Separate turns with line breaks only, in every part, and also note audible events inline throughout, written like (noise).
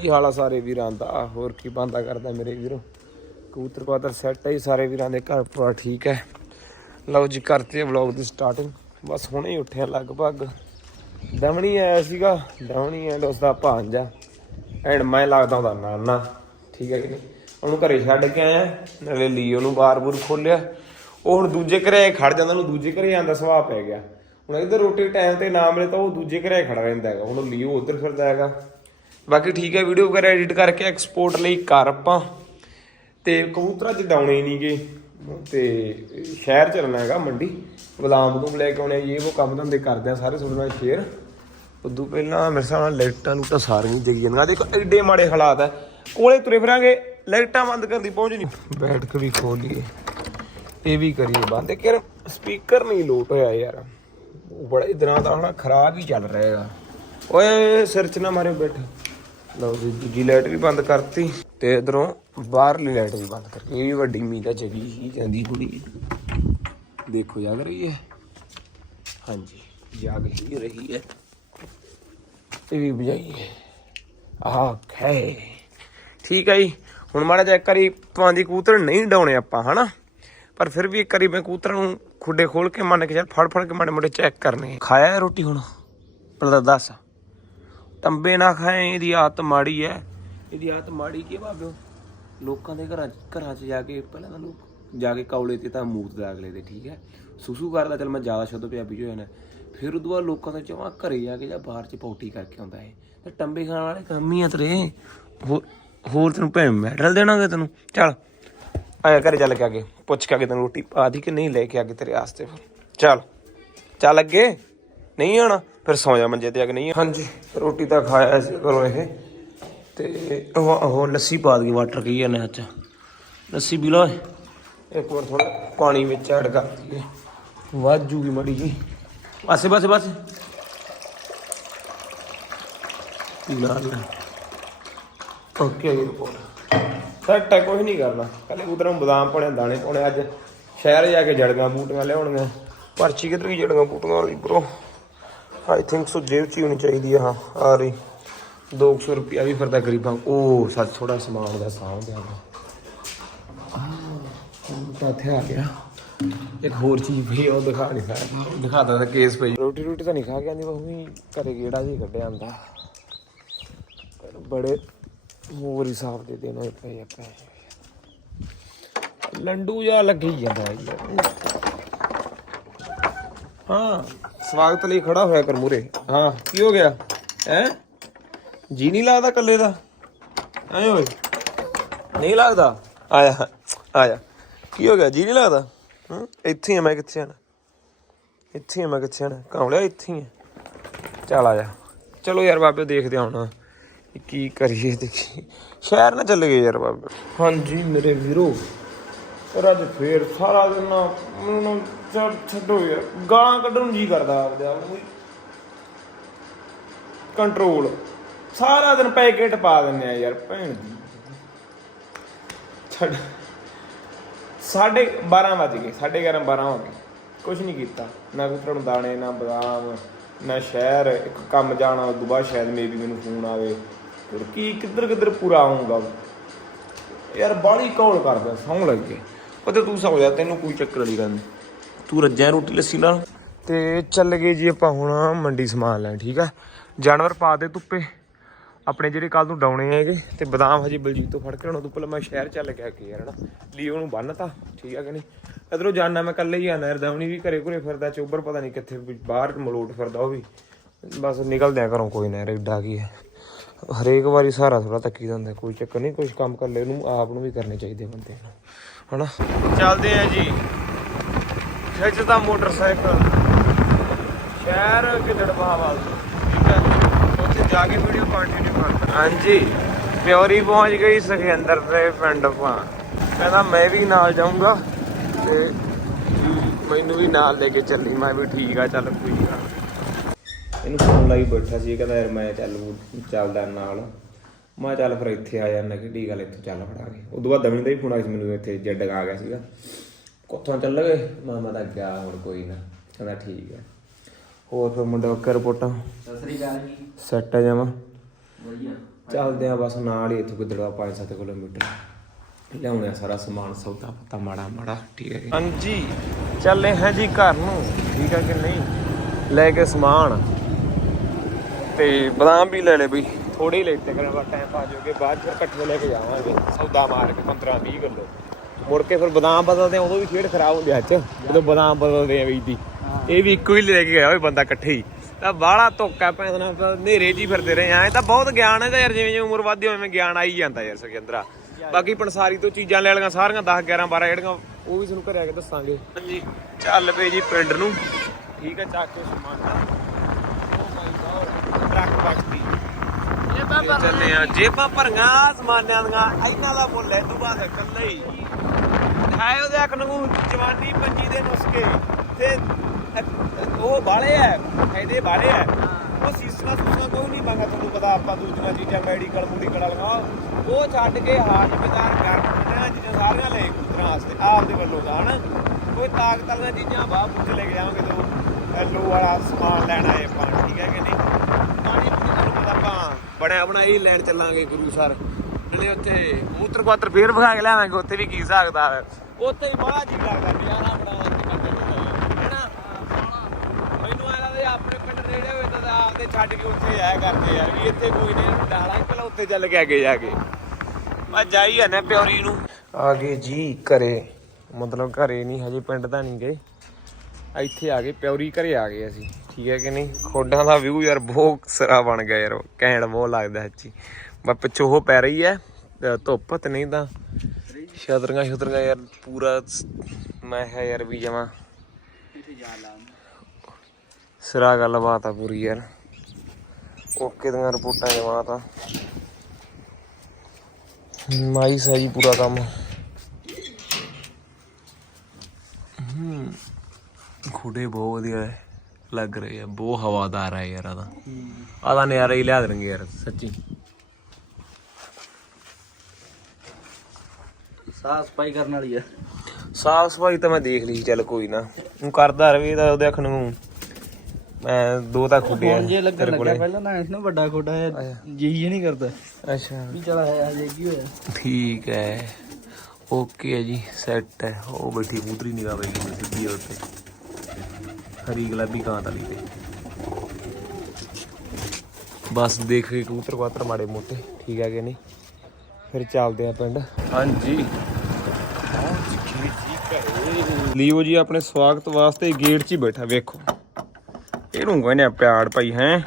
ਕੀ ਹਾਲ ਸਾਰੇ ਵੀਰਾਂ ਦਾ? ਹੋਰ ਕੀ ਬੰਦਾ ਕਰਦਾ ਮੇਰੇ ਵੀਰੋ? ਕਬੂਤਰ ਕਵਾਤਰ ਸੈੱਟ ਹੈ ਸਾਰੇ ਵੀਰਾਂ ਦੇ ਘਰ ਪਰਿਵਾਰ ਠੀਕ ਹੈ। ਲਓ ਜੀ ਕਰਤੇ ਵਲੌਗ ਦੀ ਸਟਾਰਟਿੰਗ ਬਸ ਹੁਣੇ ਹੀ ਉੱਠਿਆ ਲਗਭਗ। ਦਮਣੀ ਆਇਆ ਸੀਗਾ। ਦਮਣੀ ਐਂਡ ਉਸ ਦਾ ਭਾਂਜਾ ਐਂਡ ਮੈਂ ਲੱਗਦਾ ਉਹਦਾ ਨਾਨਾ। ਠੀਕ ਹੈ ਕਿ ਨਹੀਂ? ਉਹਨੂੰ ਘਰੇ ਛੱਡ ਕੇ ਆਇਆ। ਨਾਲੇ ਲਈ ਉਹਨੂੰ ਬਾਰ-ਬੂਰ ਖੋਲਿਆ ਉਹ ਹੁਣ ਦੂਜੇ ਘਰੇ ਖੜ ਜਾਂਦਾ, ਉਹਨੂੰ ਦੂਜੇ ਘਰੇ ਆਂਦਾ ਸੁਭਾਅ ਪੈ ਗਿਆ। ਹੁਣ ਇੱਧਰ ਰੋਟੀ ਟਾਈਮ ਤੇ ਨਾ ਮਿਲੇ ਤਾਂ ਉਹ ਦੂਜੇ ਘਰੇ ਖੜਾ ਰਹਿੰਦਾ ਹੈਗਾ। ਹੁਣ ਲੀਓ ਉੱਧਰ ਫਿਰਦਾ ਹੈਗਾ। ਬਾਕੀ ਠੀਕ ਹੈ ਵੀਡੀਓ ਵਗੈਰਾ ਐਡਿਟ ਕਰਕੇ ਐਕਸਪੋਰਟ ਲਈ ਕਰ ਆਪਾਂ। ਤੇ ਕਬੂਤਰਾਂ ਚ ਡਾਉਣੇ ਹੀ ਨਹੀਂਗੇ। ਤੇ ਸ਼ਹਿਰ ਚੱਲਣਾ ਹੈਗਾ ਮੰਡੀ। ਬਦਾਮ ਬਦੂਮ ਲੈ ਕੇ ਆਉਣੇ ਆ, ਇਹ ਉਹ ਕੰਮ ਧੰਦੇ ਕਰਦੇ ਆ ਸਾਰੇ ਤੁਹਾਡੇ ਨਾਲ ਸ਼ੇਅਰ ਉਦੋਂ ਪਹਿਲਾਂ ਮੇਰੇ ਹਿਸਾਬ ਨਾਲ ਲਾਈਟਾਂ ਨੂੰ ਤਾਂ ਸਾਰੀਆਂ ਹੀ ਜਗੀ ਜਾਂਦੀਆਂ ਦੇਖੋ ਐਡੇ ਮਾੜੇ ਹਾਲਾਤ ਹੈ ਕੋਲੇ ਤੁਰੇ ਫਿਰਾਂਗੇ ਲਾਈਟਾਂ ਬੰਦ ਕਰਨ ਦੀ ਪਹੁੰਚ ਨਹੀਂ। ਬੈਠ ਕੇ ਵੀ ਖੋਲੀਏ ਇਹ ਵੀ ਕਰੀਏ ਬੰਦ। ਕਿ ਸਪੀਕਰ ਨਹੀਂ ਲੋਟ ਹੋਇਆ ਯਾਰ। ਉਹ ਬੜਾ ਹੀ ਦਿਨਾਂ ਦਾ ਹਨਾ ਖਰਾਬ ਹੀ ਚੱਲ ਰਿਹਾ ਹੈਗਾ ਓਏ ਸਿਰ ਚ ਨਾ ਮਾਰਿਓ ਬੈਠ। ਲਓ ਜੀ, ਦੂਜੀ ਲਾਈਟ ਵੀ ਬੰਦ ਕਰਤੀ ਤੇ ਇਧਰੋਂ ਬਾਹਰਲੀ ਲਾਈਟ ਵੀ ਬੰਦ ਕਰਤੀ ਇਹ ਵੀ ਵੱਡੀ ਮੀਂਹ ਤਾਂ ਜਗੀ ਹੀ ਜਾਂਦੀ ਥੋੜੀ ਦੇਖੋ, ਜਾਗ ਰਹੀ ਹੈ? ਹਾਂਜੀ, ਜਾਗ ਹੀ ਰਹੀ ਹੈ। ਇਹ ਵੀ ਬਜਾਈਏ ਆਹ, ਖੈ। ਠੀਕ ਹੈ ਜੀ। ਹੁਣ ਮਾੜਾ ਜਿਹਾ ਇੱਕ ਵਾਰੀ ਪਾਂਦੀ ਕਬੂਤਰ ਨਹੀਂ ਡਾਉਣੇ ਆਪਾਂ, ਹਨਾ? ਪਰ ਫਿਰ ਵੀ ਇੱਕ ਵਾਰੀ ਮੈਂ ਕਬੂਤਰ ਨੂੰ ਖੁੱਡੇ ਖੋਲ ਕੇ, ਮੰਨ ਕੇ ਚੱਲ ਫੜ ਫੜ ਕੇ ਮਾੜੇ ਮੋਟੇ ਚੈੱਕ ਕਰਨੇ ਖਾਇਆ ਰੋਟੀ ਹੁਣ? ਪਰ ਦੱਸ। ਟੰਬੇ ਨਾ ਖਾਏ, ਇਹਦੀ ਆਦਤ ਮਾੜੀ ਹੈ ਇਹਦੀ ਆਦਤ ਮਾੜੀ ਕੀ ਭਾਬਿਓ? ਲੋਕਾਂ ਦੇ ਘਰਾਂ ਘਰਾਂ 'ਚ ਜਾ ਕੇ, ਪਹਿਲਾਂ ਤਾਂ ਲੋਕ ਜਾ ਕੇ ਕੌਲੇ ਤੇ ਤਾਂ ਮੂਤ ਦਾ ਅਗਲੇ ਦੇ ਠੀਕ ਹੈ ਸੁਸੂ ਕਰਦਾ ਚਲ ਮੈਂ ਜ਼ਿਆਦਾ ਸ਼ੁੱਧ ਪੰਜਾਬੀ ਹੋ ਜਾਣਾ। ਫਿਰ ਉਦੋਂ ਬਾਅਦ ਲੋਕਾਂ ਦੇ ਜਮਾਂ ਘਰੇ ਜਾ ਕੇ ਜਾਂ ਬਾਹਰ 'ਚ ਪੌਟੀ ਕਰਕੇ ਆਉਂਦਾ ਹੈ ਤੇ ਟੰਬੇ ਖਾਣ ਵਾਲੇ ਕੰਮ ਹੀ ਆ ਤੇਰੇ। ਹੋ- ਹੋਰ ਤੈਨੂੰ ਭੈਣ ਮੈਡਲ ਦੇਣਾਗੇ ਤੈਨੂੰ। ਚੱਲ, ਆਇਆ ਘਰੇ ਚੱਲ ਕੇ ਆਗੇ ਪੁੱਛ ਕੇ ਆਗੇ ਤੈਨੂੰ ਰੋਟੀ ਪਾ ਦੀ ਕਿ ਨਹੀਂ ਲੈ ਕੇ ਆਗੇ ਤੇਰੇ ਆਸਤੇ। ਫਿਰ ਚੱਲ ਚੱਲ ਅੱਗੇ। ਨਹੀਂ ਆਣਾ, ਫਿਰ ਸੌ ਜਾ ਮੰਜੇ ਤੇ ਆ ਕੇ ਨਹੀਂ ਹਾਂਜੀ, ਰੋਟੀ ਤਾਂ ਖਾਇਆ ਸੀ ਘਰੋਂ ਇਹ। ਤੇ ਉਹ ਲੱਸੀ ਪਾ ਦਈ ਵਾਟਰ ਕਹੀ ਜਾਂਦੇ ਅੱਜ। ਲੱਸੀ ਪੀ ਲਓ ਇੱਕ ਵਾਰ ਥੋੜਾ ਪਾਣੀ ਵਿੱਚ ਐਡ ਕਰ ਦਈਏ। ਵੱਧ ਜੂਗੀ ਮੜੀ ਜੀ ਬਸ ਬਸ ਬਸ ਪੀ ਲਾ ਲੈ। ਓਕੇ ਜੀ ਰਿਪੋਰਟ ਸੈੱਟ ਹੈ ਕੁਝ ਨਹੀਂ ਕਰਨਾ। ਕੱਲੇ ਉਧਰੋਂ ਬਦਾਮ ਪਾਉਣੇ ਦਾਣੇ ਪਾਉਣੇ ਅੱਜ ਸ਼ਹਿਰ ਜਾ ਕੇ ਜੜੀਆਂ ਬੂਟੀਆਂ ਲਿਆਉਣੀਆਂ। ਪਰਚੀ ਕਿੱਧਰ ਗਈ ਜੜੀਆਂ ਬੂਟੀਆਂ ਵਾਲੀ ਬ్రో ਆਈ ਥਿੰਕ ਸੋ ਜੇਬ ਚ ਹੀ ਹੋਣੀ ਚਾਹੀਦੀ ਆ, ਹਾਂ, ਆ ਰਹੀ। 200 ਰੁਪਿਆ ਵੀ ਫਿਰਦਾ ਗਰੀਬਾਂ ਉਹ ਸੱਚ ਥੋੜਾ ਸਮਾਨ ਦਾ ਸਾਂਭ ਦਿਆਂ ਤਾਂ ਇੱਥੇ ਆ ਗਿਆ। ਇੱਕ ਹੋਰ ਚੀਜ਼ ਵੀ ਉਹ ਦਿਖਾ ਨਹੀਂ ਸਕਦਾ। ਦਿਖਾਤਾ ਤਾਂ ਕੇਸ ਪਈ। ਰੋਟੀ ਰੋਟੀ ਤਾਂ ਨਹੀਂ ਖਾ ਕੇ ਆਂਦੀ ਬਹੂ ਵੀ ਘਰੇ ਗੇੜਾ ਜੀ ਕੱਢਿਆ ਆਂਦਾ ਪਰ ਬੜੇ ਹੋਰ ਹਿਸਾਬ ਦੇ ਦੇਣ ਹੋਏ ਪਏ ਆ ਲੰਡੂ ਜਿਹਾ ਲੱਗੀ ਜਾਂਦਾ ਯਾਰ ਹਾਂ। ਸਵਾਗਤ ਲਈ ਖੜਾ ਹੋਇਆ ਕਰ ਮੂਰੇ ਹਾਂ, ਕੀ ਹੋ ਗਿਆ? ਹੈ? ਜੀ ਨਹੀਂ ਲੱਗਦਾ ਕੱਲੇ ਦਾ? ਐ ਓਏ। ਨਹੀਂ ਲੱਗਦਾ? ਆਇਆ ਆਇਆ। ਕੀ ਹੋ ਗਿਆ? ਜੀ ਨਹੀਂ ਲੱਗਦਾ? ਹਾਂ, ਇੱਥੇ ਆ, ਮੈਂ ਕਿੱਥੇ ਆਣਾ ਇੱਥੇ ਆ, ਮੈਂ ਕਿੱਥੇ ਆਣਾ ਕਾਉਲਿਆ ਇੱਥੇ ਹੀ ਆ। ਚੱਲ ਆ ਜਾ। ਚਲੋ ਯਾਰ ਬਾਬੇ, ਦੇਖਦੇ ਹਾਂ ਹੁਣ ਕੀ ਕਰੀਏ ਦੇਖੀ। ਸ਼ਹਿਰ ਨਾ ਚੱਲ ਗਏ ਯਾਰ ਬਾਬੇ। ਹਾਂਜੀ, ਮੇਰੇ ਵੀਰੋ। ਪਰ ਅੱਜ ਫੇਰ ਸਾਰਾ ਦਿਨ ਨਾ ਮੈਨੂੰ ਨਾ ਛੱਡੋ ਯਾਰ। ਗਾਲਾਂ ਕੱਢਣ ਨੂੰ ਜੀ ਕਰਦਾ ਆਪਦੇ ਆਪ ਨੂੰ ਕੰਟਰੋਲ ਸਾਰਾ ਦਿਨ ਪੈਕੇਟ ਪਾ ਦਿੰਦੇ ਆ ਯਾਰ, ਭੈਣ ਦੀ। ਛੱਡ। ਸਾਢੇ 12 ਵਜ ਗਏ, ਸਾਢੇ 11 12 ਹੋ ਗਏ। ਕੁਝ ਨਹੀਂ ਕੀਤਾ। ਨਾ ਕੁੱਤਰ ਨੂੰ ਦਾਣੇ ਨਾ ਬਦਾਮ, ਨਾ ਸ਼ਹਿਰ। ਇੱਕ ਕੰਮ ਜਾਣਾ ਉਦੋਂ ਬਾਅਦ ਸ਼ਾਇਦ ਮੇਬੀ ਮੈਨੂੰ ਫੋਨ ਆਵੇ। ਫਿਰ ਕੀ, ਕਿੱਧਰ ਕਿੱਧਰ ਪੂਰਾ ਆਉਂਗਾ ਯਾਰ ਬਾੜੀ ਕੌਲ ਕਰਦਾ ਸੌਂ ਲੱਗੇ ਉਹ ਤੇ ਤੂੰ ਸੌ ਜਾ, ਤੈਨੂੰ ਕੋਈ ਚੱਕਰ ਵਾਲੀ ਗੱਲ ਨਹੀਂ ਤੂੰ ਰੱਜਿਆ ਰੋਟੀ ਲੱਸੀ ਨਾਲ? ਤੇ ਚੱਲ ਗਏ ਜੀ ਆਪਾਂ ਹੁਣ ਮੰਡੀ ਸਮਾਨ ਲੈਣ ਠੀਕ ਆ? ਜਾਨਵਰ ਪਾ ਦੇ ਧੁੱਪੇ। ਆਪਣੇ ਜਿਹੜੇ ਕੱਲ ਨੂੰ ਡਾਉਣੇ ਹੈਗੇ ਤੇ ਬਦਾਮ ਹਜੇ ਬਲਜੀਤ ਤੋਂ ਫੜ ਕੇ ਉਹਨਾਂ ਤੋਂ ਪਹਿਲਾਂ ਮੈਂ ਸ਼ਹਿਰ ਚੱਲ ਗਿਆ ਕਿ ਯਾਰ ਨਾ ਲੀਓ ਨੂੰ ਬੰਨਤਾ ਠੀਕ ਆ ਕਿ ਨਹੀਂ? ਇਧਰੋਂ ਜਾਣਾ ਮੈਂ ਇਕੱਲੇ ਹੀ ਆਣਾ ਰਦਵਣੀ ਵੀ ਘਰੇ ਘਰੇ ਫਿਰਦਾ ਚੋਬਰ ਪਤਾ ਨਹੀਂ ਕਿੱਥੇ ਬਾਹਰ ਮਲੋਟ ਫਿਰਦਾ ਉਹ ਵੀ। ਬਸ ਨਿਕਲਦੇ ਆ ਘਰੋਂ ਕੋਈ ਨਾ ਰੇਡਾ ਕੀ ਹੈ। ਹਰੇਕ ਵਾਰੀ ਸਾਰਾ ਥੋੜਾ ਤੱਕੀ ਦਾ ਹੁੰਦਾ ਕੋਈ ਚੱਕਰ ਨਹੀਂ ਕੁਝ ਕੰਮ ਕਰ ਲੈ ਉਹਨੂੰ ਆਪ ਨੂੰ ਵੀ ਕਰਨੇ ਚਾਹੀਦੇ ਬੰਦੇ ਨੂੰ ਹਨਾ? ਚੱਲਦੇ ਆ ਜੀ। ਖਿੱਚਦਾ ਮੋਟਰਸਾਈਕਲ। ਸ਼ਹਿਰ ਕਿਦੜਵਾ ਵੱਲ ਠੀਕ ਹੈ ਉੱਥੇ ਜਾ ਕੇ ਵੀਡੀਓ ਕੰਟੀਨਿਊ ਕਰਦਾ ਹਾਂਜੀ। ਪਿਓਰੀ ਪਹੁੰਚ ਗਈ ਸੁਖਿੰਦਰ ਦੇ ਪਿੰਡ ਪਾ। ਕਹਿੰਦਾ ਮੈਂ ਵੀ ਨਾਲ ਜਾਊਂਗਾ ਤੇ ਮੈਨੂੰ ਵੀ ਨਾਲ ਲੈ ਕੇ ਚੱਲੀ। ਮੈਂ ਵੀ ਠੀਕ ਆ ਚੱਲ ਕੋਈ ਨੀ। ਇਹਨੂੰ ਫੋਨ ਲਾਈ ਬੈਠਾ ਸੀ ਇਹ ਕਹਿੰਦਾ ਯਾਰ ਮੈਂ ਚੱਲ ਚੱਲਦਾ ਨਾਲ। ਮੈਂ ਕਿਹਾ ਚੱਲ ਫਿਰ ਇੱਥੇ ਆ ਜਾਂਦਾ ਕਿੱਡੀ ਗੱਲ ਇੱਥੇ ਚੱਲ ਫੜਾ ਕੇ ਉਦੋਂ ਬਾਅਦ ਦਮਨ ਦਾ ਹੀ ਫੋਨ ਆਇਆ ਸੀ ਮੈਨੂੰ ਇੱਥੇ ਜੱਡ ਆ ਗਿਆ ਸੀਗਾ। ਕਿੱਥੋਂ ਚੱਲ ਗਏ? ਮੈਂ ਮੈਂ ਤਾਂ ਗਿਆ ਹੁਣ ਕੋਈ ਨਾ। ਕਹਿੰਦਾ ਠੀਕ ਹੈ ਹੋਰ ਫਿਰ ਮੁੰਡਾ ਓਕੇ ਰਿਪੋਰਟਾਂ
ਸਤਿ ਸ੍ਰੀ ਅਕਾਲ ਜੀ।
ਸੈੱਟ ਆ ਜਾਵਾਂ
ਵਧੀਆ।
ਚੱਲਦੇ ਆ ਬਸ ਨਾਲ ਹੀ ਇੱਥੋਂ ਕਿਦੜਾ 5-7 ਕਿਲੋਮੀਟਰ। ਲਿਆਉਣੇ ਆ ਸਾਰਾ ਸਮਾਨ ਸੌਦਾ ਪਤਾ ਮਾੜਾ ਮਾੜਾ ਠੀਕ ਹੈ ਹਾਂਜੀ ਚੱਲੇ ਹਾਂ ਜੀ ਘਰ ਨੂੰ ਠੀਕ ਹੈ ਕਿ ਨਹੀਂ? ਲੈ ਕੇ ਸਮਾਨ। ਤੇ ਬਦਾਮ ਵੀ ਲੈ ਲੈ ਬਈ। ਥੋੜੇ ਹੀ ਲੈਤੇ ਕਰਾਂ ਟਾਈਮ ਪਾ ਜਾਓਗੇ ਬਾਅਦ ਚ ਫਿਰ ਇਕੱਠੇ ਲੈ ਕੇ ਜਾਵਾਂਗੇ। ਸੌਦਾ ਮਾਰ ਕੇ 15 20 ਕਿਲੋ। ਮੁੜ ਕੇ ਫਿਰ ਬਦਾਮ ਬਦਲਦੇ ਆ ਉਦੋਂ ਵੀ ਖੇਡ ਖਰਾਬ ਹੁੰਦੀ ਅੱਜ। ਜਦੋਂ ਬਦਾਮ ਬਦਲਦੇ ਆ ਵੀ ਦੀ ਇਹ ਵੀ ਇੱਕੋ ਹੀ ਲੈ ਕੇ ਗਿਆ ਓਏ ਬੰਦਾ ਇਕੱਠੇ ਹੀ। ਤਾਂ ਬਾਹਲਾ ਧੋਕਾ ਪੈਂਦਾ ਹਨੇਰੇ ਜੀ ਫਿਰਦੇ ਰਹੇ ਆ। ਇਹ ਤਾਂ ਬਹੁਤ ਗਿਆਨ ਹੈ ਯਾਰ ਜਿਵੇਂ ਜਿਵੇਂ ਉਮਰ ਵੱਧਦੀ ਹੋਵੇ ਗਿਆਨ ਆਈ ਜਾਂਦਾ ਯਾਰ ਸੁਖਿੰਦਰਾ। ਬਾਕੀ ਪੰਸਾਰੀ ਤੋਂ ਚੀਜ਼ਾਂ ਲੈ ਲਈਆਂ ਸਾਰੀਆਂ 10 11 12 ਜਿਹੜੀਆਂ ਉਹ ਵੀ ਤੁਹਾਨੂੰ ਘਰੇ ਆ ਕੇ ਦੱਸਾਂਗੇ। ਹਾਂਜੀ ਚੱਲ ਪਏ ਜੀ ਪਿੰਡ ਨੂੰ। ਠੀਕ ਹੈ ਚੱਕ ਕੇ ਸਮਾਨ। ਟਰੱਕ ਬਚਦੀ ਇਹ ਚੱਲੇ ਆ ਜੇਬਾਂ ਭਰੀਆਂ ਸਮਾਨਿਆਂ ਦੀਆਂ ਇਹਨਾਂ ਦਾ ਮੁੱਲ ਹੈ ਬਾਅਦ ਇਕੱਲਾ ਹੀ। ਹੈ ਉਹਦੇ ਅੱਖ ਨੂੰ ਜਵਾਨੀ ਪੰਜੀ ਦੇ ਨੁਸਖੇ। ਤੇ ਉਹ ਬਾਲੇ ਐ ਫਾਇਦੇ ਬਾਲੇ ਐ ਉਹ ਸੀਸਣਾ ਸੂਸਣਾ ਕੋਈ ਨਹੀਂ ਮੰਗਾ ਤੁਹਾਨੂੰ ਪਤਾ ਆਪਾਂ ਦੂਜੀਆਂ ਚੀਜ਼ਾਂ ਮੈਡੀਕਲ ਮੂਡੀਕਲ ਵਾਲੀਆਂ ਉਹ ਛੱਡ ਕੇ ਹਾਜ਼ਮੇਦਾਰ ਗਰਮ ਠੰਡੀਆਂ ਚੀਜ਼ਾਂ ਸਾਰੀਆਂ ਲੈ ਕੁੱਤਰਾਂ ਵਾਸਤੇ ਆਪਦੇ ਵੱਲੋਂ ਤਾਂ ਹਨਾ? ਕੋਈ ਤਾਕਤ ਵਾਲੀਆਂ ਚੀਜ਼ਾਂ ਬਾਹਰ ਪੁੱਛ ਲੈ ਕੇ ਜਾਵਾਂਗੇ ਤੋਂ ਐਲੋ ਵਾਲਾ ਸਮਾਨ ਲੈਣਾ ਹੈ ਆਪਾਂ ਠੀਕ ਹੈ ਕਿ ਨਹੀਂ? ਪਾਣੀ ਪੂਣੀ ਤੁਹਾਨੂੰ ਪਤਾ ਆਪਾਂ ਬਣਿਆ ਬਣਾਈ ਲੈਣ ਚੱਲਾਂਗੇ ਗੁਰੂ ਸਰ। ਨਾਲੇ ਉੱਥੇ ਕਬੂਤਰ ਕੁਆਤਰ ਫੇਰ ਵਿਖਾ ਕੇ ਲਿਆਵਾਂਗੇ ਉੱਥੇ ਵੀ ਕੀ ਸਕਦਾ ਹੈ। ਉੱਥੇ ਵੀ ਬੜਾ ਜੀ ਲੱਗਦਾ ਨਜ਼ਾਰਾ ਬੜਾ ਉੱਥੇ ਕੱਟਣ ਨੂੰ ਹੈਨਾ? ਮੈਨੂੰ ਆ ਲੱਗਦਾ ਆਪਣੇ ਪਿੰਡ ਨੇੜੇ ਹੋਏ ਤਾਂ ਆਪਦੇ ਛੱਡ ਕੇ ਉੱਥੇ ਜਾਇਆ ਕਰਦੇ ਯਾਰ, ਵੀ ਇੱਥੇ ਕੋਈ ਨਹੀਂ ਡਾਲਾ ਪਹਿਲਾਂ ਉੱਥੇ ਚੱਲ ਕੇ ਅੱਗੇ ਜਾ ਕੇ। ਮੈਂ ਜਾਈ ਜਾਂਦੇ ਪਿਉਰੀ ਨੂੰ। ਆ ਗਏ ਜੀ ਘਰੇ, ਮਤਲਬ ਘਰੇ ਨਹੀਂ, ਹਜੇ ਪਿੰਡ ਤਾਂ ਨਹੀਂ ਗਏ। ਇੱਥੇ ਆ ਗਏ, ਪਿਉਰੀ ਘਰੇ ਆ ਗਏ ਅਸੀਂ, ਠੀਕ ਹੈ ਕਿ ਨਹੀਂ? ਖੋਡਾਂ ਦਾ ਵਿਊ ਯਾਰ ਬਹੁਤ ਸਰਾ ਬਣ ਗਿਆ ਯਾਰ ਕਹਿਣ ਬਹੁਤ ਲੱਗਦਾ ਸੱਚੀ। ਬਸ ਪਿੱਛੋਂ ਉਹ ਪੈ ਰਹੀ ਹੈ ਧੁੱਪ ਤੇ ਨਹੀਂ ਤਾਂ ਛਤਰੀਆਂ ਛਤਰੀਆਂ ਯਾਰ ਪੂਰਾ ਮੈਂ ਕਿਹਾ ਯਾਰ ਵੀ ਜਮਾ ਸਿਰਾ ਗੱਲਬਾਤ ਆ ਪੂਰੀ ਯਾਰ। ਓਕੇ ਦੀਆਂ ਰਿਪੋਰਟਾਂ ਜਮਾ ਤਾਂ। ਨਾਈਸ ਹੈ ਪੂਰਾ ਕੰਮ। ਖੁੱਡੇ ਬਹੁਤ ਵਧੀਆ ਹੈ ਲੱਗ ਰਹੇ ਆ, ਬਹੁਤ ਹਵਾਦਾਰ ਹੈ ਯਾਰ ਆਦਾ ਆਦਾ ਨਜ਼ਾਰਾ ਹੀ ਲਿਆ ਦੇਣਗੇ ਯਾਰ, ਸੱਚੀ।
ਸਾਫ਼ ਸਫ਼ਾਈ ਕਰਨ ਵਾਲੀ ਆ।
ਸਾਫ਼ ਸਫ਼ਾਈ ਤਾਂ ਮੈਂ ਦੇਖ ਲਈ ਚੱਲ ਕੋਈ ਨਾ। ਉਹ ਕਰਦਾ ਰਵੇ ਤਾਂ ਉਹਦੇ ਅੱਖ ਨੂੰ। ਮੈਂ ਦੋ ਤਾਂ ਖੁੱਡੇ ਆ
ਹੁਣ ਜੇ ਲੱਗਣ ਲੱਗਾ ਪਹਿਲਾਂ ਨਾ ਇਸ ਨੂੰ ਵੱਡਾ ਖੋਟਾ ਹੈ ਜੀ ਜੀ ਨਹੀਂ ਕਰਦਾ।
ਅੱਛਾ।
ਵੀ ਚਲਾ ਹੈ ਜੇ ਕੀ ਹੋਇਆ?
ਠੀਕ ਹੈ ਓਕੇ ਹੈ ਜੀ ਸੈੱਟ ਹੈ ਉਹ ਬੈਠੀ ਕਬੂਤਰੀ ਨਿਗਾਹ ਗਈ ਸਿੱਧੀ ਉਹਦੇ ਤੇ ਹਰੀ ਗੁਲਾਬੀ ਕਾਂ ਵਾਲੀ ਤੇ। ਬਸ ਦੇਖ ਕੇ ਕਬੂਤਰ ਕਬੂਤਰ ਮਾੜੇ ਮੋਟੇ ਠੀਕ ਹੈ ਕਿ ਨਹੀਂ? ਫਿਰ ਚੱਲਦੇ ਆ ਪਿੰਡ। ਹਾਂਜੀ। ਲੀਓ ਜੀ ਆਪਣੇ ਸਵਾਗਤ ਵਾਸਤੇ ਗੇਟ 'ਚ ਹੀ ਬੈਠਾ ਵੇਖੋ। ਇਹਨੂੰ ਕਹਿੰਦੇ ਆ ਪਿਆੜ ਭਾਈ ਹੈ?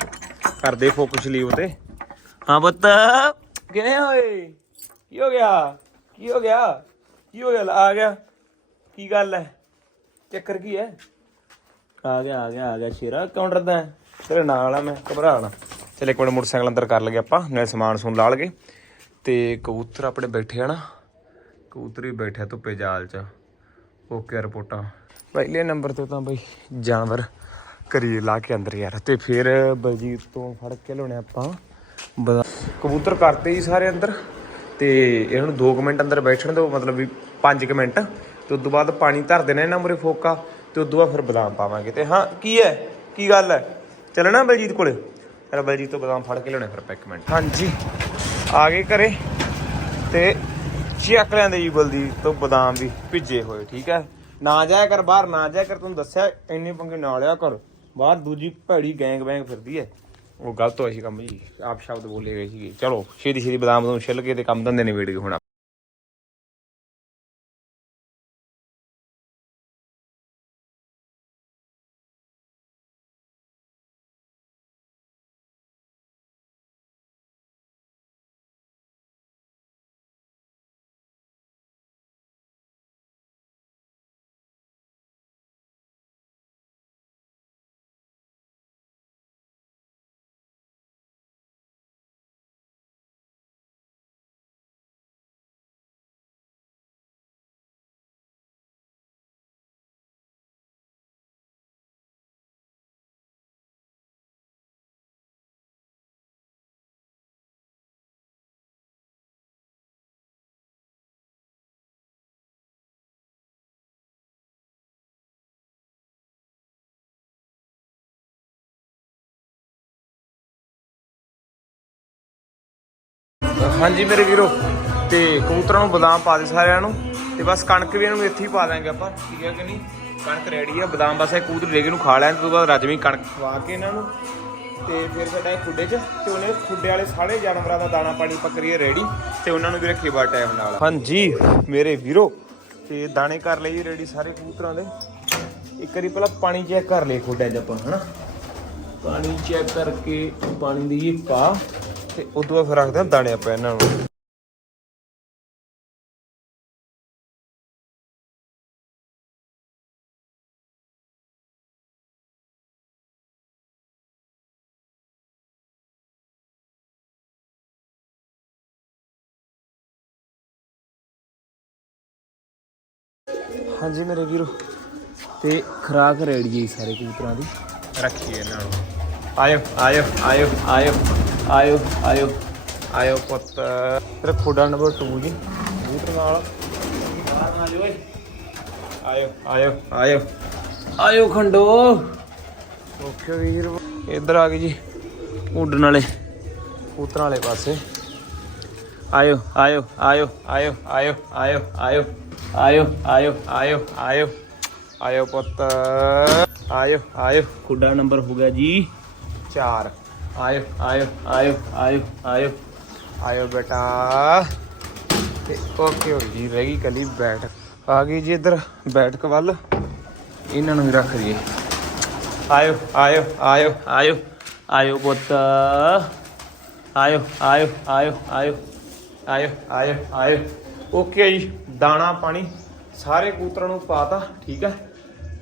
ਕਰਦੇ ਫੋਕਸ ਲੀਓ ਤੇ। ਹਾਂ ਬੱਤ ਕਿਵੇਂ ਹੋਏ? ਕੀ ਹੋ ਗਿਆ? ਕੀ ਹੋ ਗਿਆ? ਕੀ ਹੋ ਗਿਆ? ਆ ਗਿਆ। ਕੀ ਗੱਲ ਹੈ ਚੱਕਰ ਕੀ ਹੈ ਆ ਗਿਆ ਆ ਗਿਆ ਆ ਗਿਆ। ਸ਼ੇਰਾ ਕੌਣ ਡਰਦਾ ਹੈ ਤੇਰੇ ਨਾਲ ਆ ਮੈਂ ਘਬਰਾਣਾ ਚਲ ਇੱਕ ਮਿੰਟ ਮੋਟਰਸਾਈਕਲ ਅੰਦਰ ਕਰ ਲਗੇ ਆਪਾਂ ਨਾਲੇ ਸਮਾਨ ਸਮੂਨ ਲਾ ਲਗੇ ਤੇ ਕਬੂਤਰ ਆਪਣੇ ਬੈਠੇ ਆ ਨਾ ਕਬੂਤਰ ਵੀ ਬੈਠਿਆ ਧੁੱਪੇ ਜਾਲ 'ਚ। ਓਕੇ ਰਿਪੋਰਟਾਂ। ਪਹਿਲੇ ਨੰਬਰ ਤੇ ਤਾਂ ਬਈ ਜਾਨਵਰ ਕਰੀ ਲਾ ਕੇ ਅੰਦਰ ਯਾਰ। ਤੇ ਫਿਰ ਬਲਜੀਤ ਤੋਂ ਫੜ ਕੇ ਲਿਆਉਣੇ ਆਪਾਂ। ਕਬੂਤਰ ਕਰਤੇ ਹੀ ਸਾਰੇ ਅੰਦਰ। ਤੇ ਇਹਨਾਂ ਨੂੰ 2 ਮਿੰਟ ਅੰਦਰ ਬੈਠਣ ਦਿਓ ਮਤਲਬ ਵੀ 5 ਮਿੰਟ। ਤੇ ਉਸ ਤੋਂ ਬਾਅਦ ਪਾਣੀ ਧਰ ਦੇਣਾ ਇਹਨਾਂ ਮੂਰੇ ਫੋਕਾ। ਤੇ ਉਸ ਤੋਂ ਬਾਅਦ ਫਿਰ ਬਦਾਮ ਪਾਵਾਂਗੇ। ਤੇ ਹਾਂ ਕੀ ਹੈ? ਕੀ ਗੱਲ ਹੈ? ਚੱਲਣਾ ਬਲਜੀਤ ਕੋਲੇ? ਚਲ ਬਲਜੀਤ ਤੋਂ ਬਦਾਮ ਫੜ ਕੇ ਲਿਆਉਣੇ ਫਿਰ ਆਪਾਂ ਮਿੰਟ। ਹਾਂਜੀ। ਆ ਗਏ ਘਰੇ ਤੇ ਚੱਕ ਲੈਂਦੇ ਜੀ ਬਲਦੀਪ ਤੋਂ ਬਦਾਮ ਵੀ ਭਿੱਜੇ ਹੋਏ, ਠੀਕ ਹੈ? ਨਾ ਜਾਇਆ ਕਰ ਬਾਹਰ, ਨਾ ਜਾਇਆ ਕਰ ਤੁਹਾਨੂੰ ਦੱਸਿਆ, ਇੰਨੇ ਪੰਗੇ ਨਾ ਲਿਆ ਕਰ। ਬਾਹਰ ਦੂਜੀ ਭੈੜੀ ਗੈਂਗ ਬੈਂਗ ਫਿਰਦੀ ਹੈ। ਉਹ ਗਲਤ ਹੋਇਆ ਸੀ ਕੰਮ ਜੀ, ਆਪ ਸ਼ਬਦ ਬੋਲੇ ਗਏ ਸੀਗੇ। ਚਲੋ ਛੇਤੀ ਛੇਤੀ ਬਦਾਮ ਨੂੰ ਛਿੱਲ ਕੇ ਤੇ ਕੰਮ ਧੰਦੇ ਨਿਬੇੜ ਗਏ ਹੁਣ ਹਾਂਜੀ ਮੇਰੇ ਵੀਰੋ, ਤੇ ਕਬੂਤਰਾਂ ਨੂੰ ਬਦਾਮ ਪਾ ਦੇ ਸਾਰਿਆਂ ਨੂੰ, ਤੇ ਬਸ ਕਣਕ ਵੀ ਇਹਨਾਂ ਨੂੰ ਇੱਥੇ ਹੀ ਪਾ ਦਾਂਗੇ ਆਪਾਂ, ਠੀਕ ਹੈ ਕਿ ਨਹੀਂ? ਕਣਕ ਰੈਡੀ ਆ, ਬਦਾਮ ਬਸ ਇਹ ਕਬੂਤਰ ਰੇਗੇ ਨੂੰ ਖਾ ਲੈਣ, ਤੋਂ ਬਾਅਦ ਰਜਵੀਂ ਕਣਕ ਖਵਾ ਕੇ ਇਹਨਾਂ ਨੂੰ। ਤੇ ਫਿਰ ਸਾਡਾ ਇਹ ਖੁੱਡੇ 'ਚ, ਤੇ ਉਹਨੇ ਖੁੱਡੇ ਵਾਲੇ ਸਾਰੇ ਜਾਨਵਰਾਂ ਦਾ ਦਾਣਾ ਪਾਣੀ ਪੱਕਰੀਏ ਰੈਡੀ ਤੇ ਉਹਨਾਂ ਨੂੰ ਵੀ ਰੱਖੇ ਬਾ ਟਾਈਮ ਨਾਲ। ਹਾਂਜੀ, ਮੇਰੇ ਵੀਰੋ, ਤੇ ਦਾਣੇ ਕਰ ਲਈ ਰੈਡੀ ਸਾਰੇ ਕਬੂਤਰਾਂ ਦੇ। ਇੱਕ ਵਾਰੀ ਪਹਿਲਾਂ ਪਾਣੀ ਚੈੱਕ ਕਰ ਲਈ ਖੁੱਡਿਆਂ 'ਚ ਆਪਾਂ, ਹਨਾ? ਪਾਣੀ ਚੈੱਕ ਕਰਕੇ ਪਾਣੀ ਦੀ ਪਾ। ਤੇ ਉਦੋਂ ਬਾਅਦ ਫਿਰ ਰੱਖਦੇ ਹਾਂ, ਦਾਣੇ ਆਪਾਂ ਇਹਨਾਂ ਨੂੰ। ਹਾਂਜੀ ਮੇਰੇ ਵੀਰੋ, ਤੇ ਖਰਾਕ ਰੈਡੀ ਹੈ ਸਾਰੇ ਕਬੂਤਰਾਂ ਦੀ। ਰੱਖੀਏ ਇਹਨਾਂ ਨੂੰ। ਆਇਓ ਆਇਓ ਆਇਓ ਆਇਓ। ਆਇਓ ਆਇਓ। ਆਇਓ ਪੁੱਤ। ਤੇਰਾ ਖੋਡਾ ਨੰਬਰ 2 ਜੀ। ਕਬੂਤਰ ਨਾਲ। ਆਇਓ ਆਇਓ। ਆਇਓ। ਆਇਓ ਖੰਡੋ। ਓਕੇ ਵੀਰ। ਇੱਧਰ ਆ ਗਏ ਜੀ। ਉੱਡਣ ਵਾਲੇ ਕਬੂਤਰਾਂ ਵਾਲੇ ਪਾਸੇ। ਆਇਓ ਆਇਓ ਆਇਓ ਆਇਓ ਆਇਓ ਆਇਓ ਆਇਓ। ਆਇਓ ਆਇਓ ਆਇਓ ਆਇਓ। ਆਇਓ ਪੁੱਤ। ਆਇਓ ਆਇਓ। ਖੁੱਡਾ ਨੰਬਰ ਹੋ ਗਿਆ ਜੀ। 4 ਆਇਓ ਆਇਓ ਆਇਓ ਆਇਓ ਆਇਓ ਆਇਓ ਬੇਟਾ ਤੇ ਓਕੇ ਹੋ ਗਈ ਰਹਿ ਗਈ ਕੱਲੀ ਬੈਠ ਆ ਗਈ ਜੀ ਇੱਧਰ ਬੈਠਕ ਵੱਲ ਇਹਨਾਂ ਨੂੰ ਵੀ ਰੱਖ ਦਈਏ ਆਇਓ ਆਇਓ ਆਇਓ ਆਇਓ ਆਇਓ ਪੁੱਤ ਆਇਓ ਆਇਓ ਆਇਓ ਆਇਓ ਆਇਓ ਆਇਓ ਆਇਓ ਓਕੇ ਜੀ ਦਾਣਾ ਪਾਣੀ ਸਾਰੇ ਕੂਤਰਾਂ ਨੂੰ ਪਾਤਾ ਠੀਕ ਹੈ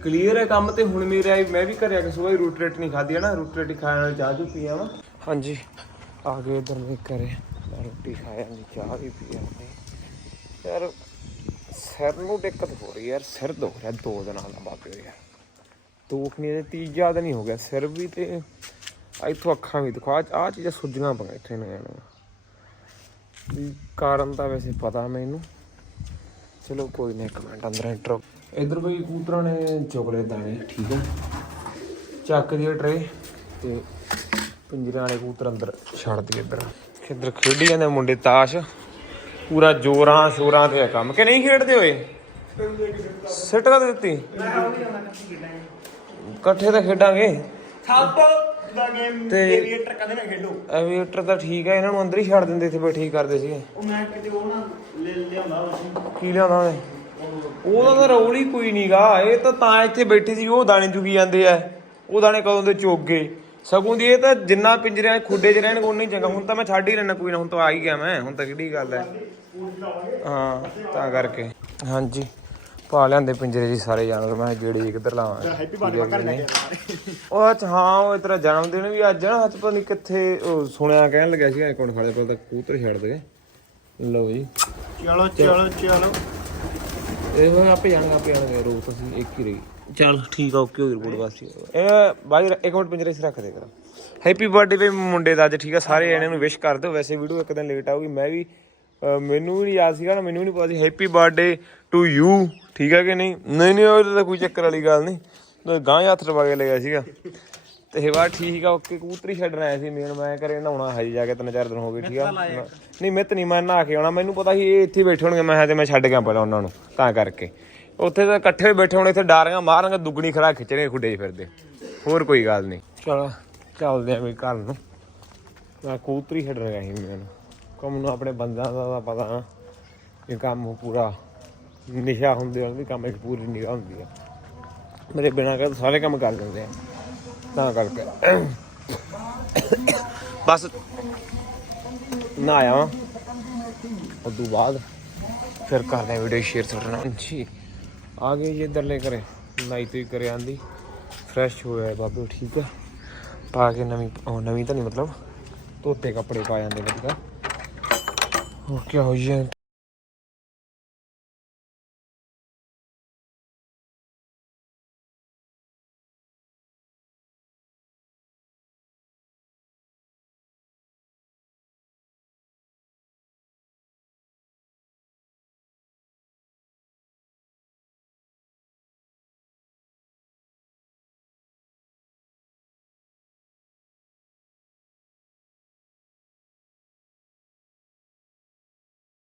ਕਲੀਅਰ ਹੈ ਕੰਮ ਤੇ, ਹੁਣ ਮੇਰੇ ਆਈ ਮੈਂ ਵੀ ਘਰੇ ਆ ਕੇ ਸਵੇਰ ਰੂਟ ਰੇਟ ਨਹੀਂ ਖਾਧੀ ਹੈ ਨਾ ਰੂਟ ਰੇਟ ਖਾਣ ਨਾਲ ਚਾਹ ਚੂ ਪੀ ਆਵਾਂ। ਹਾਂਜੀ। ਆ ਗਏ ਇਧਰ ਮੈਂ ਘਰੇ। ਮੈਂ ਰੋਟੀ ਖਾਇਆ ਨਹੀਂ ਚਾਹ ਵੀ ਪੀ ਆਵਾਂ ਯਾਰ, ਸਿਰ ਨੂੰ ਦਿੱਕਤ ਹੋ ਰਹੀ ਯਾਰ, ਸਿਰ ਦੁਖ ਰਿਹਾ, ਦੋ ਦਿਨਾਂ ਦਾ ਬਾਬੇ ਯਾਰ ਦੁੱਖ ਨਹੀਂ ਤੇ ਤੀਜਾ ਦਿਨ ਹੀ ਹੋ ਗਿਆ, ਸਿਰ ਵੀ ਤੇ ਇੱਥੋਂ ਅੱਖਾਂ ਵੀ ਦਿਖਾ ਆ ਚੀਜ਼ਾਂ ਸੁੱਜੀਆਂ ਪਈਆਂ ਇੱਥੇ ਨਾ ਵੀ ਕਾਰਨ ਤਾਂ ਵੈਸੇ ਪਤਾ ਮੈਨੂੰ। ਚਲੋ ਕੋਈ ਨਹੀਂ, ਇੱਕ ਮਿੰਟ ਅੰਦਰ ਐਂਟਰ ਇਧਰ ਬਈ ਕੂਤਰਾਂ ਨੇ ਚੋਕਲੇਟ ਦਾਣੇ ਠੀਕ ਹੈ ਚੱਕ ਦੀ ਟਰੇ ਤੇ ਪਿੰਜਰੇ ਵਾਲੇ ਕੂਤਰ ਅੰਦਰ ਛੱਡ ਦੀ ਇੱਧਰ। ਇੱਧਰ ਖੇਡੀ ਜਾਂਦੇ ਮੁੰਡੇ ਤਾਸ਼। ਪੂਰਾ ਜੋਰਾਂ ਸ਼ੋਰਾਂ ਤੇ ਕੰਮ। ਕਿ ਨਹੀਂ ਖੇਡਦੇ ਹੋਏ? ਸਿੱਟ ਕਾ ਦਿੱਤੀ। ਇਕੱਠੇ ਤਾਂ ਖੇਡਾਂਗੇ।
ਸੱਪ ਦਾ ਗੇਮ
ਤੇ-
ਏਵੀਏਟਰ ਕਦੇ ਨਾ ਖੇਡੋ।
ਐਵੀਏਟਰ ਤਾਂ ਠੀਕ ਹੈ ਇਹਨਾਂ ਨੂੰ ਅੰਦਰ ਹੀ ਛੱਡ ਦਿੰਦੇ ਇੱਥੇ ਬੈਠੇ ਹੀ ਕਰਦੇ ਸੀਗੇ।
ਉਹ ਮੈਂ ਕਿਤੇ ਉਹ ਨਾ ਲੈ ਲਿਆਉਂਦਾ
ਕੀ ਲਿਆਉਂਦਾ ਉਹਨੇ? ਉਹਦਾ ਤਾਂ ਰੋਲ ਹੀ ਕੋਈ ਨਹੀਂਗਾ ਇਹ ਤਾਂ ਤਾਂ ਇੱਥੇ ਬੈਠੇ ਸੀ ਉਹ ਦਾਣੇ ਚੁਗੀ ਜਾਂਦੇ ਆ। ਉਹ ਦਾਣੇ ਕਦੋਂ ਦੇ ਚੁੱਕ ਗਏ। ਸਗੋਂ ਦੀ ਇਹ ਤਾਂ ਜਿੰਨਾ ਪਿੰਜਰਿਆਂ ਖੁੱਡੇ 'ਚ ਰਹਿਣਗੇ ਉਨਾ ਹੀ ਚੰਗਾ। ਹੁਣ ਤਾਂ ਮੈਂ ਛੱਡ ਹੀ ਰਹਿਣਾ ਕੋਈ ਨਾ ਹੁਣ ਤਾਂ ਆ ਹੀ ਗਿਆ ਮੈਂ। ਹੁਣ ਤਾਂ ਕਿਹੜੀ ਗੱਲ ਹੈ? ਹਾਂ ਤਾਂ ਕਰਕੇ। ਹਾਂਜੀ। ਪਾ ਲਿਆਂਦੇ ਪਿੰਜਰੇ ਜੀ ਸਾਰੇ ਜਾਨਵਰ। ਮੈਂ ਜਿਹੜੀ ਕਿੱਧਰ ਲਾਵਾਂ? ਹੈਪੀ ਬਰਥਡੇ ਉਹ ਅੱਛਾ ਹਾਂ ਉਹ ਤੇਰਾ ਜਨਮ ਦਿਨ ਵੀ ਅੱਜ ਨਾ ਅੱਜ ਪਤਾ ਨਹੀਂ ਕਿੱਥੇ ਉਹ ਸੁਣਿਆ ਕਹਿਣ ਲੱਗਿਆ ਸੀ ਮਿੰਟ ਖੜੇ ਕੋਲ ਤਾਂ ਕਬੂਤਰ ਛੱਡ ਦੇ। ਲਓ ਜੀ।
ਚਲੋ ਚਲੋ ਚਲੋ।
ਇਹ ਮੈਂ ਆਪੇ ਜਾਣਗਾ, ਆਪੇ ਜਾਣਗੇ ਰੋ ਤੁਸੀਂ ਇੱਕ ਹੀ ਰਹੀ ਚਲ ਠੀਕ ਆ, ਓਕੇ ਹੋ ਗਈ ਰਿਪੋਰਟ ਵਾਸਤੇ ਇਹ ਬਾਈ, ਇੱਕ ਮਿੰਟ ਪਿੰਜਰੇ 'ਚ ਰੱਖ ਦੇ ਕਰ। ਹੈਪੀ ਬਰਥਡੇ ਵੀ ਮੁੰਡੇ ਦਾ ਅੱਜ, ਠੀਕ ਆ? ਸਾਰੇ ਜਣਿਆਂ ਨੂੰ ਵਿਸ਼ ਕਰ ਦਿਓ। ਵੈਸੇ ਵੀਡੀਓ ਇੱਕ ਦਿਨ ਲੇਟ ਆਊਗੀ। ਮੈਂ ਵੀ ਮੈਨੂੰ ਵੀ ਨਹੀਂ ਯਾਦ ਸੀਗਾ ਨਾ, ਮੈਨੂੰ ਵੀ ਨਹੀਂ ਪਤਾ ਸੀ। ਹੈਪੀ ਬਰਥਡੇ ਟੂ ਯੂ ਠੀਕ ਹੈ ਕਿ ਨਹੀਂ? ਨਹੀਂ ਨਹੀਂ, ਉਹ ਤਾਂ ਕੋਈ ਚੱਕਰ ਵਾਲੀ ਗੱਲ ਨਹੀਂ ਗਾਂ ਹੱਥ ਰਵਾ ਕੇ ਲਿਆ ਸੀਗਾ। ਤੇ ਵਾ ਠੀਕ ਆ ਓਕੇ ਕਬੂਤਰੀ ਛੱਡਣ ਆਇਆ ਸੀ ਮੇਨ ਮੈਂ ਘਰੇ ਨਹਾਉਣਾ ਹਜੇ ਜਾ ਕੇ ਤਿੰਨ ਚਾਰ ਦਿਨ ਹੋ ਗਏ ਠੀਕ ਆ। ਨਹੀਂ ਮਿੱਤ ਨਹੀਂ ਮੈਂ ਨਹਾ ਕੇ ਆਉਣਾ ਮੈਨੂੰ ਪਤਾ ਸੀ ਇਹ ਇੱਥੇ ਹੀ ਬੈਠੇ ਹੋਣਗੇ ਮੈਂ ਕਿਹਾ ਤੇ ਮੈਂ ਛੱਡ ਗਿਆ ਪਹਿਲਾਂ ਉਹਨਾਂ ਨੂੰ ਤਾਂ ਕਰਕੇ। ਉੱਥੇ ਤਾਂ ਇਕੱਠੇ ਬੈਠੇ ਹੋਣੇ ਇੱਥੇ ਡਾਰੀਆਂ ਮਾਰਾਂਗੇ ਦੁੱਗਣੀ ਖੜਾ ਖਿੱਚਣੇ ਖੁੱਡੇ ਫਿਰਦੇ। ਹੋਰ ਕੋਈ ਗੱਲ ਨਹੀਂ। ਚਲੋ ਚੱਲਦੇ ਆਂ ਵੀ ਘਰ ਨੂੰ। ਮੈਂ ਕਬੂਤਰੀ ਛੱਡਣ ਗਿਆ ਸੀ ਮੈਨੂੰ ਕੰਮ ਨੂੰ ਆਪਣੇ ਬੰਦਿਆਂ ਦਾ ਤਾਂ ਪਤਾ ਨਾ ਇਹ ਕੰਮ ਪੂਰਾ ਨਿਸ਼ਾ ਹੁੰਦੇ ਦੀ ਕੰਮ ਇੱਕ ਪੂਰੀ ਨਿਗਾਹ ਹੁੰਦੀ ਆ। ਮੇਰੇ ਬਿਨਾਂ ਕਰ ਸਾਰੇ ਕੰਮ ਕਰ ਦਿੰਦੇ ਆ। ਤਾਂ ਕਰਕੇ। ਬਸ ਨਾ ਆਇਆ ਵਾਂ। ਉਦੋਂ ਬਾਅਦ ਫਿਰ ਕਰਦੇ ਆ ਵੀਡੀਓ ਸ਼ੇਅਰ ਤੁਹਾਡੇ ਨਾਲ ਜੀ, ਆ ਗਏ ਜੀ ਇੱਧਰਲੇ ਕਰੇ ਨਾਈ ਤੋਂ ਹੀ ਕਰੇ ਆਂਦੀ। ਫਰੈਸ਼ ਹੋਇਆ ਬਾਬੂ, ਠੀਕ ਆ ਪਾ ਕੇ ਨਵੀਂ, ਉਹ ਨਵੀਂ ਤਾਂ ਨਹੀਂ ਮਤਲਬ, ਧੋਤੇ ਕੱਪੜੇ ਪਾ ਜਾਂਦੇ ਵਧੀਆ ਹੋਰ ਕੀ ਹੋ ਜੀ?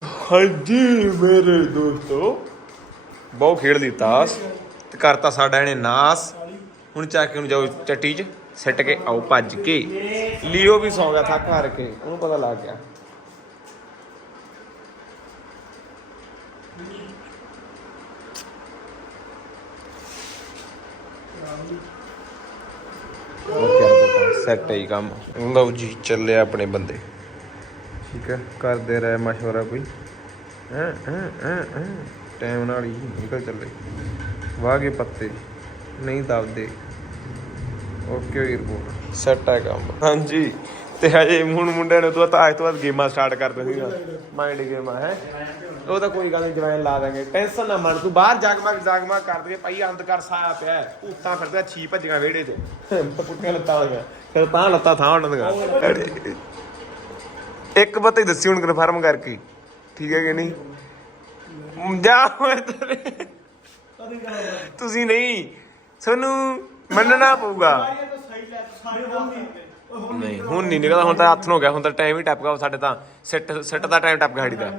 ਹਾਂਜੀ, ਮੇਰੇ ਦੋਸਤੋ। ਬਹੁਤ ਖੇਡ ਲਈ ਤਾਸ। ਤੇ ਕਰਤਾ ਸਾਡਾ ਇਹਨੇ ਨਾਸ। ਹੁਣ ਚੱਕ ਕੇ ਉਹਨੂੰ ਜਾਓ ਚੱਟੀ 'ਚ, ਸਿੱਟ ਕੇ ਆਓ ਭੱਜ ਕੇ। ਲਿਓ ਵੀ ਸੌਂ ਗਿਆ ਥੱਕ ਹਾਰ ਕੇ, ਉਹਨੂੰ ਪਤਾ ਲੱਗ ਗਿਆ। ਸੈੱਟ ਹੀ ਕੰਮ। ਲਓ ਜੀ, ਚੱਲੇ ਆਪਣੇ ਬੰਦੇ। ਠੀਕ ਹੈ ਕਰਦੇ ਰਹੇ ਮਸ਼ਵਰਾ ਕੋਈ। ਟਾਈਮ ਨਾਲ ਹੀ ਨਿਕਲ ਚੱਲੇ। ਵਾਗੇ ਪੱਤੇ ਨਹੀਂ ਦਬਦੇ। ਓਕੇ ਵੀਰ ਬੋਲ। ਸੈੱਟ ਹੈ ਕੰਮ। ਹਾਂਜੀ। ਤੇ ਹਜੇ ਹੁਣ ਮੁੰਡਿਆਂ ਨੂੰ ਤੂੰ ਤਾਂ ਅੱਜ ਤੋਂ ਬਾਅਦ ਗੇਮਾਂ ਸਟਾਰਟ ਕਰ ਦੇਣੀਆਂ ਮਾਈਂਡ ਗੇਮਾਂ ਹੈ। ਉਹ ਤਾਂ ਕੋਈ ਗੱਲ ਨਹੀਂ ਜਵਾਨ ਲਾ ਦਾਂਗੇ। ਟੈਨਸ਼ਨ ਨਾ ਮੰਨ ਤੂੰ ਬਾਹਰ ਜਾਗਮਗ ਜਾਗਮਗ ਕਰ ਦੇ ਭਾਈ ਅੰਧਕਾਰ ਸਾਇਆ ਪਿਆ। ਭੂਤਾਂ ਫਿਰਦਾ ਛੀ ਭੱਜੀਆਂ ਵਿਹੜੇ 'ਚ। (laughs) ਪੁੱਟੀਆਂ ਲੱਤਾਂ ਵਾਲੀਆਂ। ਫਿਰ ਤਾਂ ਲੱਤਾਂ ਥਾਂ ਹੁੰਦੀਆਂ ਇੱਕ ਬੱਤ ਹੀ ਦੱਸੀ ਹੁਣ ਕਨਫਰਮ ਕਰਕੇ। ਠੀਕ ਹੈ ਕਿ ਨਹੀਂ? ਜਾ ਤੇਰੇ। ਤੁਸੀਂ ਨਹੀਂ। ਤੁਹਾਨੂੰ ਮੰਨਣਾ ਪਊਗਾ। ਨਹੀਂ। ਹੁਣ ਨਹੀਂ ਨਿਕਲਦਾ ਹੁਣ ਤਾਂ ਹੱਥ ਨੂੰ ਹੋ ਗਿਆ। ਹੁਣ ਤਾਂ ਟਾਈਮ ਹੀ ਟੱਪ ਗਿਆ ਸਾਡੇ ਤਾਂ। ਸਿੱਟ ਸਿੱਟ ਦਾ ਟਾਈਮ ਟੱਪ ਗਿਆ ਸਾਡੀ ਦਾ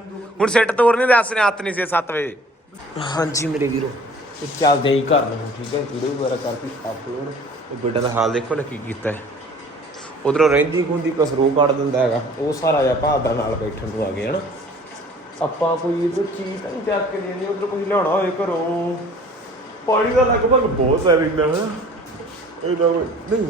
ਹੁਣ ਸਿੱਟ ਤੋਰ ਨਹੀਂ ਦੱਸ ਨੇ ਹੱਥ ਨਹੀਂ ਸੀ 7 ਵਜੇ। ਹਾਂਜੀ ਮੇਰੇ ਵੀਰੋ ਤੇ ਚੱਲਦੇ ਹੀ ਘਰ ਨੂੰ। ਠੀਕ ਹੈ ਵੀਡੀਓ ਵਗੈਰਾ ਕਰਕੇ ਹੋਣ ਉਹ ਬੇਟਾ ਦਾ ਹਾਲ ਦੇਖੋ ਨਾ ਕੀ ਕੀਤਾ ਹੈ। ਉਧਰੋਂ ਰਹਿੰਦੀ ਖੁੰਦੀ ਕਸਰੂ ਕੱਢ ਦਿੰਦਾ ਹੈਗਾ, ਉਹ ਸਾਰਾ ਜਿਹਾ ਭਾਦਰ ਨਾਲ ਬੈਠਣ ਨੂੰ ਆ ਗਏ, ਹਨਾ। ਆਪਾਂ ਕੋਈ ਇਧਰ ਚੀਜ਼ ਤਾਂ ਨਹੀਂ ਚੱਕ ਕੇ ਦੇਣੀ, ਉਧਰ ਕੁਝ ਲਿਆਉਣਾ ਹੋਏ ਘਰੋਂ। ਪਾਣੀ ਦਾ ਲਗਭਗ ਬਹੁਤ ਹੈ ਰਹਿੰਦਾ ਹੈ ਇਹਦਾ ਨਹੀਂ,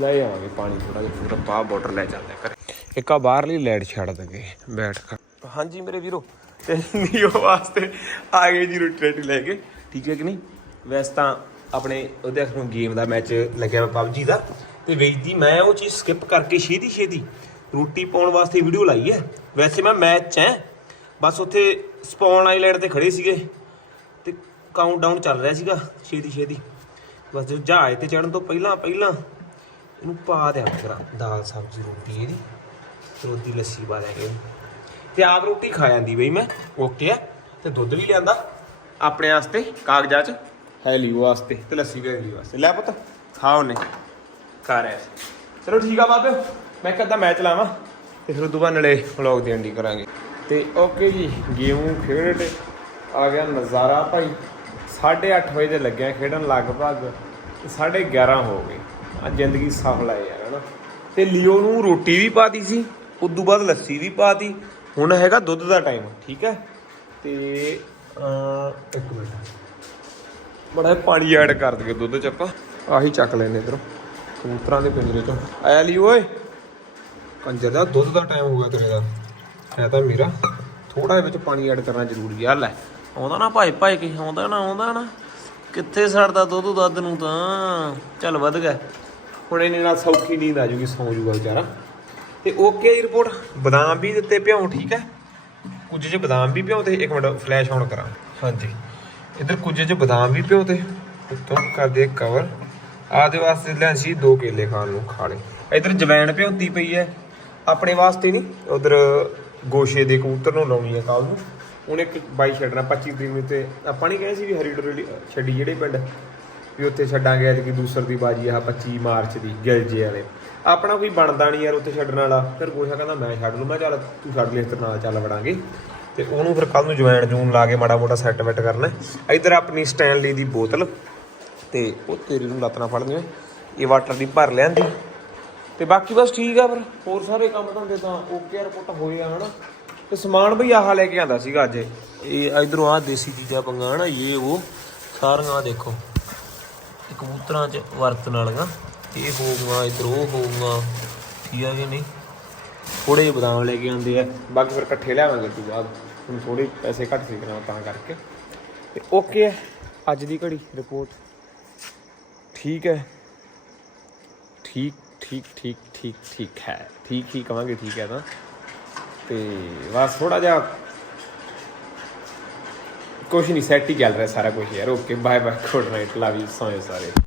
ਲੈ ਆਵਾਂਗੇ ਪਾਣੀ ਥੋੜਾ ਜਿਹਾ ਪੂਰਾ ਪਾ ਬੋਟਲ ਲੈ ਚੱਲਦੇ ਆ ਇੱਕ ਆ ਬਾਹਰਲੀ ਲਾਈਟ ਛੱਡ ਦਗੇ, ਬੈਠ ਕੇ ਹਾਂਜੀ ਮੇਰੇ ਵੀਰੋ, ਤੇ ਨੀਓ ਵਾਸਤੇ ਆ ਗਏ ਜੀ ਰੋਟੀ ਰੋਟੀ ਲੈ ਕੇ। ਠੀਕ ਹੈ ਕਿ ਨਹੀਂ? ਵੈਸੇ ਤਾਂ ਆਪਣੇ ਉਹਦੇ ਅਖਰੋਂ ਗੇਮ ਦਾ ਮੈਚ ਲੱਗਿਆ ਵਾ ਪਬਜੀ ਦਾ। ਤੇ ਵੇਚਦੀ, ਮੈਂ ਉਹ ਚੀਜ਼ ਸਕਿਪ ਕਰਕੇ ਛੇਤੀ ਛੇਤੀ ਰੋਟੀ ਪਾਉਣ ਵਾਸਤੇ ਵੀਡੀਓ ਲਾਈ ਹੈ। ਵੈਸੇ ਮੈਂ ਮੈਚ 'ਚ ਐ ਬਸ ਉੱਥੇ ਸਪੌਨ ਆਈਲੈਂਡ ਤੇ ਖੜੇ ਸੀਗੇ ਤੇ ਕਾਊਂਟਡਾਊਨ ਚੱਲ ਰਿਹਾ ਸੀਗਾ, ਛੇਤੀ ਛੇਤੀ। ਬਸ ਜੋ ਜਹਾਜ਼ ਤੇ ਚੜਨ ਤੋਂ ਪਹਿਲਾਂ ਪਹਿਲਾਂ ਇਹਨੂੰ ਪਾ ਦਿਆ ਕਰਾਂ ਦਾਲ, ਸਬਜ਼ੀ, ਰੋਟੀ ਇਹਦੀ ਤੇ ਲੱਸੀ ਪਾ ਦਿਆਂਗੇ ਤੇ ਆਪ ਰੋਟੀ ਖਾ ਜਾਂਦੀ ਬਈ ਮੈਂ ਓਕੇ ਆ ਤੇ ਦੁੱਧ ਵੀ ਲਿਆਂਦਾ ਆਪਣੇ ਵਾਸਤੇ ਕਾਗਜ਼ਾਂ 'ਚ। ਹੈਲੀ ਲਿਓ ਵਾਸਤੇ ਤੇ ਲੱਸੀ ਵੀ ਹੈਲੀ ਵਾਸਤੇ। ਲੈ ਪੁੱਤ, ਖਾ ਉਹਨੇ। ਖਾ ਰਿਹਾ ਸੀ ਚਲੋ ਠੀਕ ਆ ਬਾਬੇ, ਮੈਂ ਕਦਾ ਮੈਚ ਲਾਵਾਂ ਤੇ ਫਿਰ ਉਦੋਂ ਬਾਅਦ ਨਾਲੇ ਵਲੌਗ ਦੀ ਐਂਡੀ ਕਰਾਂਗੇ। ਤੇ ਓਕੇ ਜੀ ਗੇਮ ਖੇਡ ਆ ਗਿਆ ਨਜ਼ਾਰਾ ਭਾਈ। 8:30 ਵਜੇ ਦੇ ਲੱਗਿਆ ਖੇਡਣ ਲਗਭਗ ਤੇ 11:30 ਹੋ ਗਏ। ਆ ਜ਼ਿੰਦਗੀ ਸਫਲ ਹੈ ਯਾਰ, ਹਨਾ। ਤੇ ਲਿਓ ਨੂੰ ਰੋਟੀ ਵੀ ਪਾਤੀ ਸੀ, ਉਦੋਂ ਬਾਅਦ ਲੱਸੀ ਵੀ ਪਾਤੀ, ਹੁਣ ਹੈਗਾ ਦੁੱਧ ਦਾ ਟਾਈਮ ਠੀਕ ਹੈ। ਤੇ ਇੱਕ ਮਿੰਟ। ਬੜਾ ਪਾਣੀ ਐਡ ਕਰ ਦਈਏ ਦੁੱਧ ਚ ਆਪਾਂ, ਆਹੀ ਚੱਕ ਲੈਨੇ ਇਧਰੋਂ। ਕਬੂਤਰਾਂ ਦੇ ਪਿੰਜਰੇ ਚੋਂ। ਆਇਆ ਲਈ ਓਏ। ਕੰਜਰ ਦਾ ਦੁੱਧ ਦਾ ਟਾਈਮ ਹੋ ਗਿਆ ਤੇਰੇ ਦਾ। ਹੈ ਤਾਂ ਮੇਰਾ ਥੋੜਾ ਵਿੱਚ ਪਾਣੀ ਐਡ ਕਰਨਾ ਜ਼ਰੂਰੀ ਆ। ਲੈ, ਆਉਂਦਾ ਨਾ ਭਾਈ ਭਾਈ ਕੀ, ਆਉਂਦਾ ਨਾ ਆਉਂਦਾ ਨਾ। ਕਿੱਥੇ ਸੜਦਾ ਦੁੱਧ, ਦੱਧ ਨੂੰ ਤਾਂ। ਚੱਲ ਵੱਧ ਗਿਆ। ਹੁਣ ਇਹਨੇ ਨਾਲ ਸੌਖੀ ਨੀਂਦ ਆ ਜੂਗੀ, ਸੌਂ ਜੂਗਾ ਵਿਚਾਰਾ। ਤੇ ਓਕੇ ਦੀ ਰਿਪੋਰਟ ਬਦਾਮ ਵੀ ਦਿੱਤੇ ਭਿਉਂ, ਠੀਕ ਹੈ? ਕੁਝ ਚ ਬਦਾਮ ਵੀ ਭਿਉਂ ਤੇ ਇੱਕ ਮਿੰਟ ਫਲੈਸ਼ ਆਨ ਕਰਾਂ। ਹਾਂਜੀ। ਇਧਰ ਕੁਝ ਚ ਬਦਾਮ ਵੀ ਭਿਉਂ ਤੇ। ਉੱਤੋਂ ਕਰ ਕਵਰ ਆਦੇ ਵਾਸਤੇ ਲੈਣ ਸੀ ਦੋ ਕੇਲੇ ਖਾਣ ਨੂੰ ਖਾ ਲੇ ਇਧਰ ਜਵੈਣ ਭਿਉਂਤੀ ਪਈ ਹੈ। ਆਪਣੇ ਵਾਸਤੇ ਨਹੀਂ, ਉਧਰ ਗੋਸ਼ੇ ਦੇ ਕਬੂਤਰ ਨੂੰ ਲਾਉਣੀ ਹੈ ਕੱਲ ਨੂੰ। ਉਹਨੇ ਇੱਕ ਬਾਈ ਛੱਡਣਾ 25 ਤਰੀਕ ਨੂੰ ਤੇ ਆਪਾਂ ਨਹੀਂ ਕਹੇ ਸੀ ਵੀ ਹਰੀ ਡੋਰੀ ਛੱਡੀ ਜਿਹੜੇ ਪਿੰਡ? ਵੀ ਉੱਥੇ ਛੱਡਾਂਗੇ ਅੱਜ ਕੀ ਦੂਸਰ ਦੀ ਬਾਜੀ ਆ 25 ਮਾਰਚ ਦੀ, ਗਿਲਜੇ ਵਾਲੇ। ਆਪਣਾ ਕੋਈ ਬਣਦਾ ਨਹੀਂ ਯਾਰ ਉੱਥੇ ਛੱਡਣ ਵਾਲਾ। ਫਿਰ ਗੋਸ਼ਾ ਕਹਿੰਦਾ, ਮੈਂ ਛੱਡ ਲੂ ਮੈਂ ਚੱਲ, ਤੂੰ ਛੱਡ ਲੈ ਇਸ ਤਰ੍ਹਾਂ ਨਾਲ ਚੱਲ ਵੜਾਂਗੇ। ਤੇ ਉਹਨੂੰ ਫਿਰ ਕੱਲ ਨੂੰ ਜਵੈਣ ਜੂਨ ਲਾ ਕੇ ਮਾੜਾ ਮੋਟਾ ਸੈੱਟ ਵੈਟ ਕਰਨਾ ਹੈ। ਇੱਧਰ ਆਪਣੀ ਸਟੈਨਲੀ ਦੀ ਬੋਤਲ। ਤੇ ਉਹ ਤੇਰੀ ਨੂੰ ਲੱਤ ਨਾਲ ਫੜਨੀ ਇਹ ਵਾਟਰ ਦੀ ਭਰ ਲਿਆਂਦੀ। ਤੇ ਬਾਕੀ ਬਸ ਠੀਕ ਆ ਫਿਰ। ਹੋਰ ਸਾਰੇ ਕੰਮ ਧੰਦੇ ਤਾਂ ਓਕੇ ਰਿਪੋਰਟ ਹੋਏ ਆ, ਹਨਾ। ਤੇ ਸਮਾਨ ਬਈ ਆਹ ਲੈ ਕੇ ਆਂਦਾ ਸੀਗਾ ਅੱਜ। ਇਹ ਇਧਰੋਂ ਆ ਦੇਸੀ ਚੀਜ਼ਾਂ ਪੰਗਾ ਹਨਾ ਇਹ ਉਹ, ਸਾਰੀਆਂ ਆਹ ਦੇਖੋ। ਇਹ ਕਬੂਤਰਾਂ 'ਚ ਵਰਤਣ ਵਾਲੀਆਂ। ਇਹ ਹੋਊਗਾ ਇਧਰ ਉਹ ਹੋਊਗਾ ਠੀਕ ਆ ਕਿ ਨਹੀਂ? ਥੋੜੇ ਜਿਹੇ ਬਦਾਮ ਲੈ ਕੇ ਆਉਂਦੇ ਆ। ਬਾਕੀ ਫਿਰ ਇਕੱਠੇ ਲਿਆਵਾਂਗੇ ਤੂੰ ਬਾਅਦ। ਹੁਣ ਥੋੜੇ ਪੈਸੇ ਘੱਟ ਸੀ ਕਰਾਂ ਤਾਂ ਕਰਕੇ। ਤੇ ਓਕੇ ਹੈ ਅੱਜ ਦੀ ਘੜੀ ਰਿਪੋਰਟ ਠੀਕ ਹੈ। ਠੀਕ ਠੀਕ ਠੀਕ ਠੀਕ ਠੀਕ ਹੈ। ਠੀਕ ਹੀ ਕਵਾਂਗੇ, ਠੀਕ ਹੈ ਤਾਂ। ਤੇ ਬਸ ਥੋੜਾ ਜਿਹਾ ਕੁਛ ਨਹੀਂ ਸੈਟ ਹੀ ਚੱਲ ਰਿਹਾ ਸਾਰਾ ਕੁਝ ਯਾਰ। Okay bye bye good night love you ਸੋਏ ਸਾਰੇ।